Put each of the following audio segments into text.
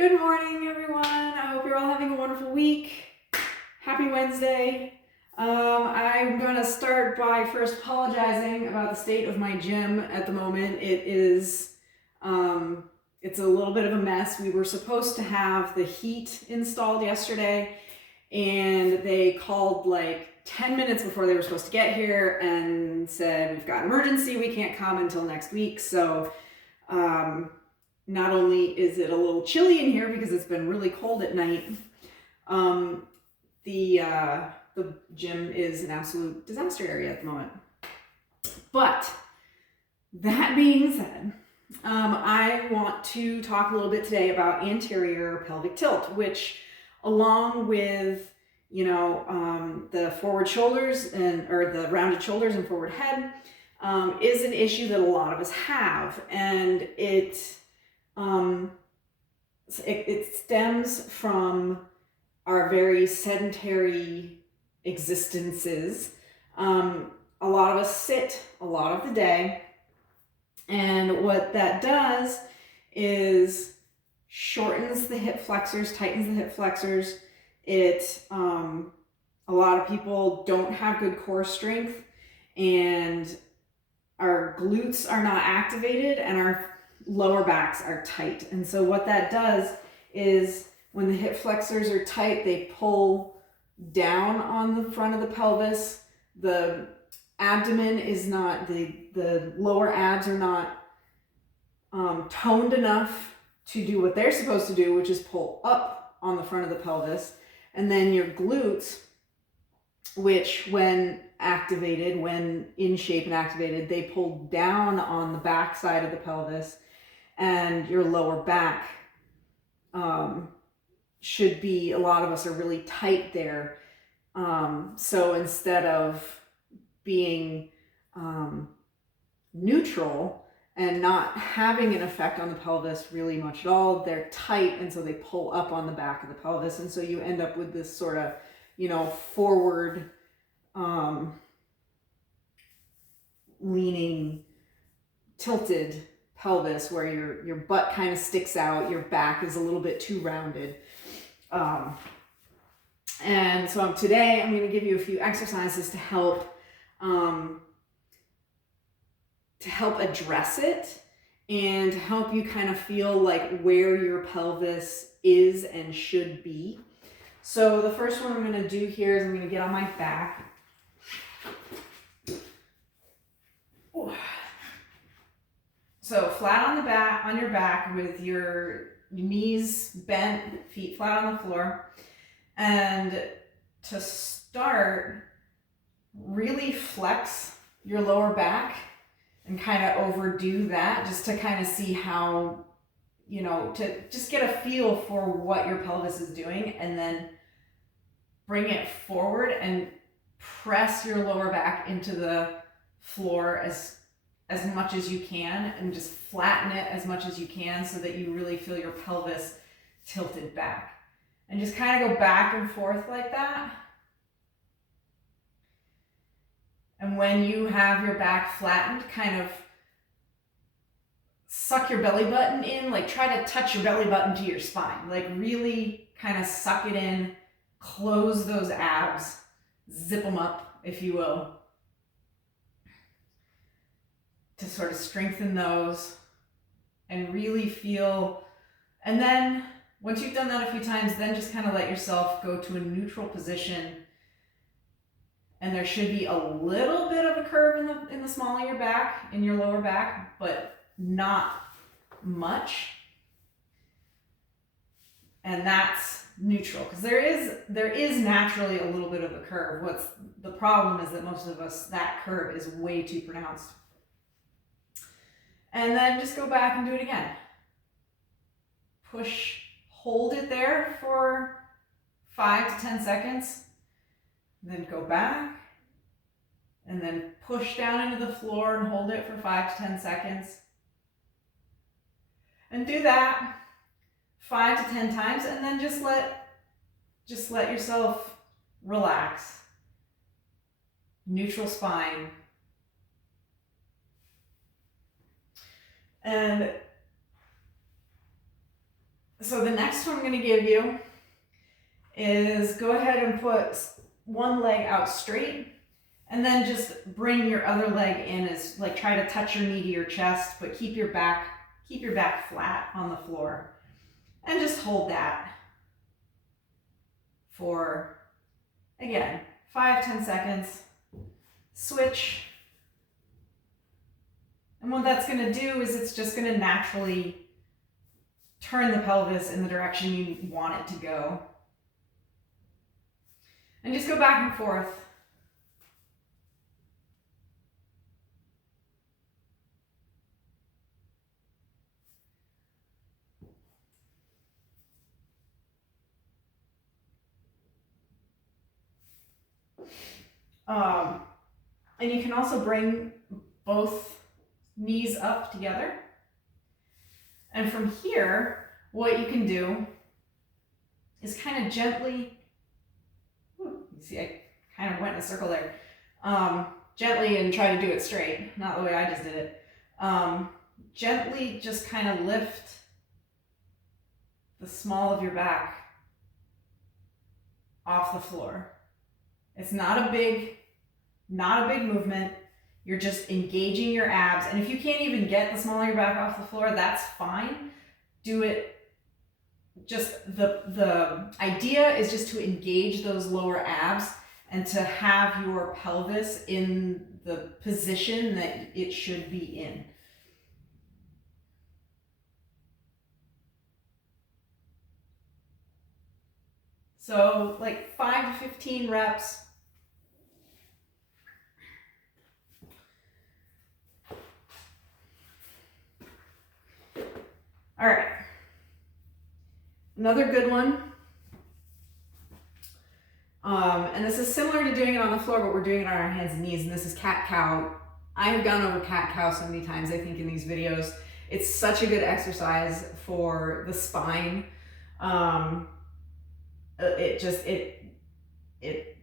Good morning, everyone. I hope you're all having a wonderful week. Happy Wednesday. I'm going to start by first apologizing about the state of my gym at the moment. It's a little bit of a mess. We were supposed to have the heat installed yesterday, and they called like 10 minutes before they were supposed to get here and said, we've got an emergency, we can't come until next week. So not only is it a little chilly in here because it's been really cold at night, the gym is an absolute disaster area at the moment. But that being said, I want to talk a little bit today about anterior pelvic tilt, which along with, the forward shoulders or the rounded shoulders and forward head, is an issue that a lot of us have. And it stems from our very sedentary existences. A lot of us sit a lot of the day, and what that does is shortens the hip flexors, tightens the hip flexors. A lot of people don't have good core strength, and our glutes are not activated, and our lower backs are tight. And so what that does is when the hip flexors are tight, they pull down on the front of the pelvis. The abdomen is not, the lower abs are not toned enough to do what they're supposed to do, which is pull up on the front of the pelvis. And then your glutes, which when activated, when in shape and activated, they pull down on the back side of the pelvis, and your lower back should be, a lot of us are really tight there. So instead of being neutral and not having an effect on the pelvis really much at all, they're tight, and so they pull up on the back of the pelvis, and so you end up with this sort of, forward leaning, tilted pelvis, where your butt kind of sticks out, your back is a little bit too rounded. And so today I'm going to give you a few exercises to help address it, and to help you kind of feel like where your pelvis is and should be. So the first one I'm going to do here is I'm going to get on my back. So flat on the back, on your back, with your knees bent, feet flat on the floor. And to start, really flex your lower back and kind of overdo that, just to kind of see how, to just get a feel for what your pelvis is doing, and then bring it forward and press your lower back into the floor as much as you can, and just flatten it as much as you can so that you really feel your pelvis tilted back. And just kind of go back and forth like that. And when you have your back flattened, kind of suck your belly button in, like try to touch your belly button to your spine. Like really kind of suck it in, close those abs, zip them up, if you will, to sort of strengthen those and really feel. And then once you've done that a few times, then just kind of let yourself go to a neutral position. And there should be a little bit of a curve in the small of your back, in your lower back, but not much. And that's neutral, because there is naturally a little bit of a curve. What's the problem is that most of us, that curve is way too pronounced. And then just go back and do it again. Hold it there for 5 to 10 seconds. Then go back, and then push down into the floor and hold it for 5 to 10 seconds. And do that 5 to 10 times, and then just let yourself relax. Neutral spine. And So the next one I'm going to give you is go ahead and put one leg out straight, and then just bring your other leg in, as like try to touch your knee to your chest, but keep your back flat on the floor, and just hold that for, again, 5-10 seconds. Switch. And what that's going to do is it's just going to naturally turn the pelvis in the direction you want it to go. And just go back and forth. And you can also bring both knees up together. And from here, what you can do is kind of gently, you see I kind of went in a circle there, gently, and try to do it straight, not the way I just did it. Gently just kind of lift the small of your back off the floor. It's not a big movement. You're just engaging your abs. And if you can't even get the small of your back off the floor, that's fine. Do it. Just the idea is just to engage those lower abs and to have your pelvis in the position that it should be in. So like 5 to 15 reps. All right. Another good one. And this is similar to doing it on the floor, but we're doing it on our hands and knees, and this is cat-cow. I have gone over cat-cow so many times, I think, in these videos. It's such a good exercise for the spine. It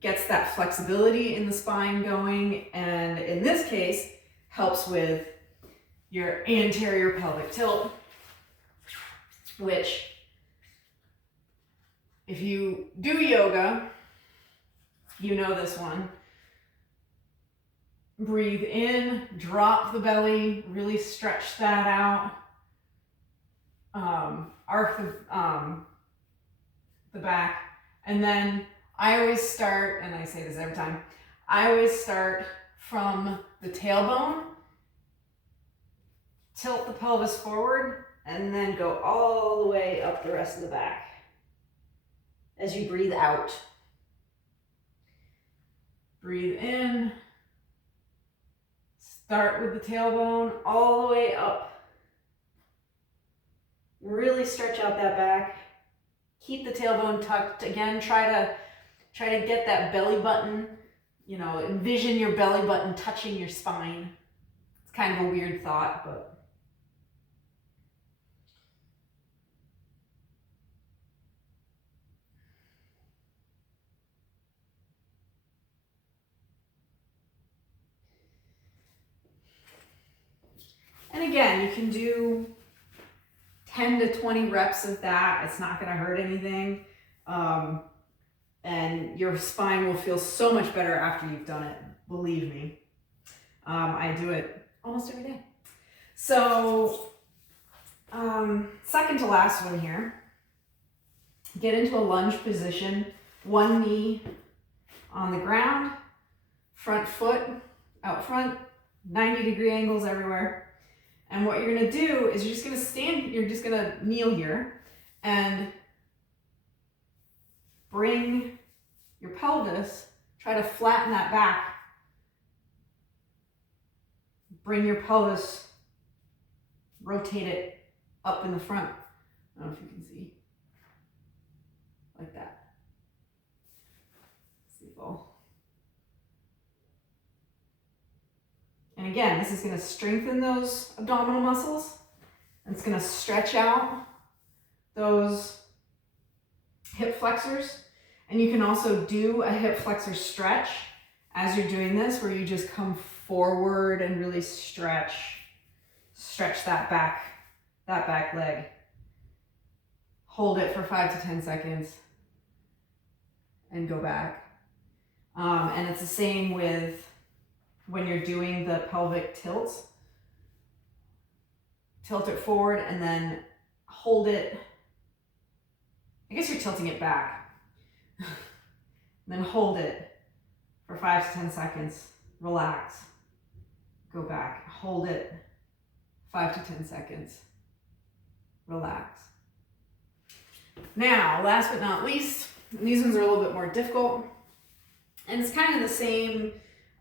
gets that flexibility in the spine going, and in this case, helps with your anterior pelvic tilt, which, if you do yoga, you know this one. Breathe in, drop the belly, really stretch that out. Arc the back. And then I always start, and I say this every time, I always start from the tailbone, tilt the pelvis forward, and then go all the way up the rest of the back as you breathe out. Breathe in, start with the tailbone all the way up. Really stretch out that back. Keep the tailbone tucked. Again, try to get that belly button, envision your belly button touching your spine. It's kind of a weird thought, but and again, you can do 10 to 20 reps of that. It's not going to hurt anything. And your spine will feel so much better after you've done it. Believe me. I do it almost every day. So, second to last one here. Get into a lunge position. One knee on the ground. Front foot out front. 90-degree angles everywhere. And what you're going to do is you're just going to kneel here and bring your pelvis, try to flatten that back. Bring your pelvis, rotate it up in the front. I don't know if you can see. Like that. See if And again, this is going to strengthen those abdominal muscles. And it's going to stretch out those hip flexors. And you can also do a hip flexor stretch as you're doing this, where you just come forward and really stretch that back leg. hold it for 5 to 10 seconds, and go back. And it's the same with when you're doing the pelvic tilt. Tilt it forward and then hold it. I guess you're tilting it back. Then hold it for 5 to 10 seconds. Relax. Go back. Hold it 5 to 10 seconds. Relax. Now, last but not least, and these ones are a little bit more difficult, and it's kind of the same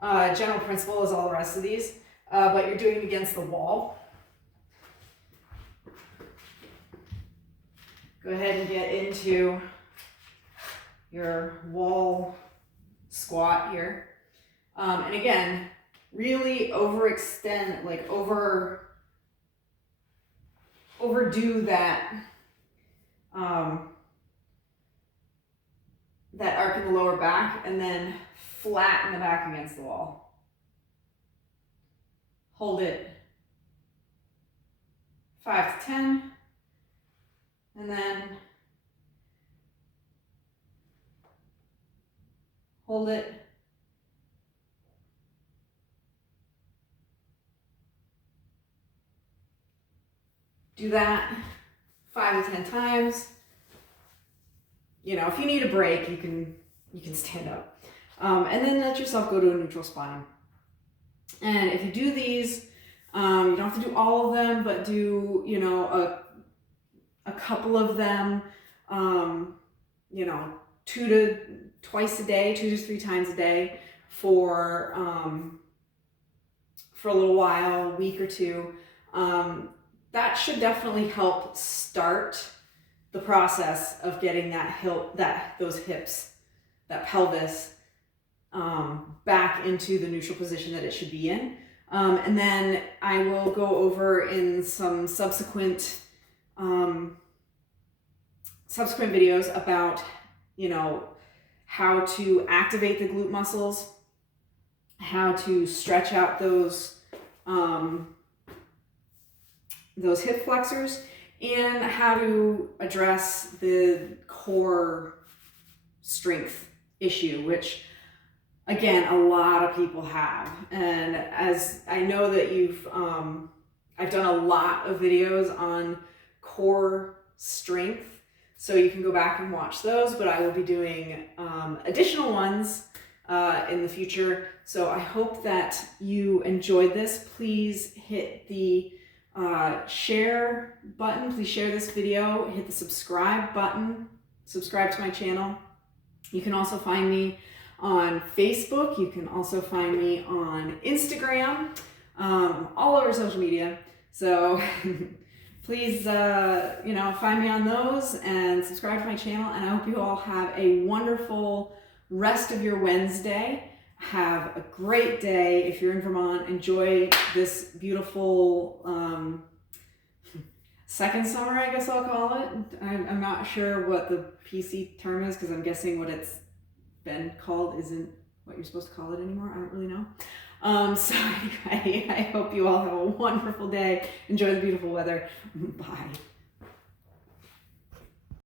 general principle as all the rest of these, but you're doing it against the wall. Go ahead and get into your wall squat here. And again, really overextend, like overdo that that arc in the lower back, and then flatten the back against the wall. Hold it 5 to 10, and then hold it. Do that 5 to 10 times. You know, if you need a break, you can stand up. And then let yourself go to a neutral spine. And if you do these, you don't have to do all of them, but do, you know, a couple of them, you know, twice a day, 2 to 3 times a day for a little while, a week or two. That should definitely help start the process of getting those hips, that pelvis, back into the neutral position that it should be in. And then I will go over in some subsequent videos about, you know, how to activate the glute muscles, how to stretch out those hip flexors, and how to address the core strength issue, which again, a lot of people have. And as I know that I've done a lot of videos on core strength, so you can go back and watch those, but I will be doing additional ones in the future. So I hope that you enjoyed this. Please hit the share button. Please share this video. Hit the subscribe button. Subscribe to my channel. You can also find me on Facebook. You can also find me on Instagram, all over social media. So please, you know, find me on those and subscribe to my channel. And I hope you all have a wonderful rest of your Wednesday. Have a great day. If you're in Vermont, enjoy this beautiful second summer, I guess I'll call it. I'm not sure what the PC term is, because I'm guessing what it's been called isn't what you're supposed to call it anymore. I don't really know. So anyway, I hope you all have a wonderful day. Enjoy the beautiful weather. Bye.